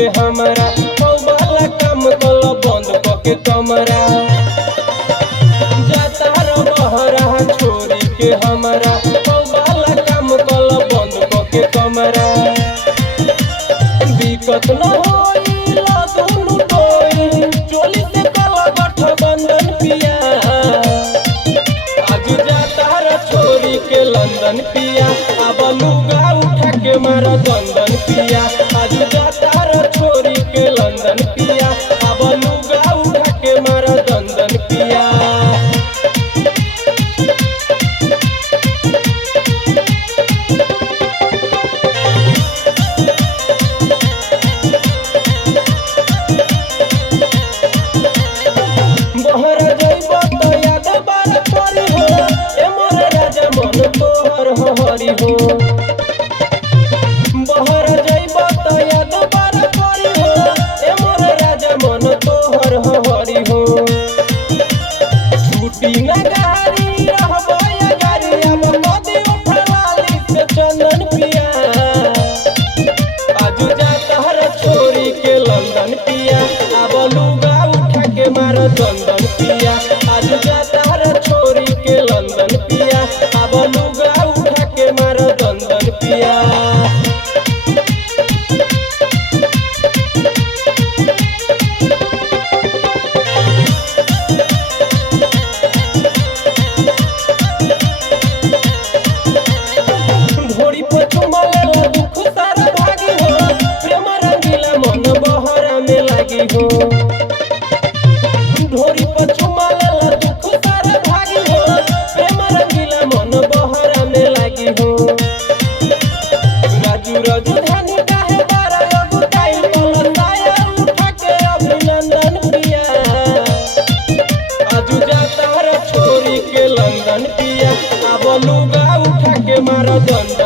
के हमारा वाला काम कल बंद के कमरा जाता बहरा छोरी के हमारा वाला काम कल बंद के कमरा दिक्कत न होई दोनों कोई चोली से कल गठबंधन पिया आज जाता छोरी के लंदन पिया अब लुगा उठा के मारा दंदन पिया आज जाता छोरी के लंदन पिया अब लुगा उठा के मारा दंदन पिया बहरा जइब तो याद बार करी हो ए मोर राजा मन तोहर हरी हो बहरा जइब तो याद बार करी हो ए मोर राजा मन तोहर हरी हो छुट्टी न गारी रहबो या गारी अब कदी उठलाली से चंदन पिया आज जाता हर छोरी के लंदन पिया अब लुगा उठा के मार दंदन पिया आज जाता हर छोरी के लंदन पिया अब लुगा उठा के मार दंदन पिया ढोरी पर चुमले दुख सारा भागी हो प्रेम रंगीला मन बहरा में लागी हो ढोरी पर चुमले दुख सारा भागी हो प्रेम रंगीला मन बहरा में लागी हो राजू राजधानी काहे बारा अगुताई पलसाया उठा के अभिनंदन पिया आज जाता छोरी के लंदन पिया अब लुगा उठा के मारा दंदन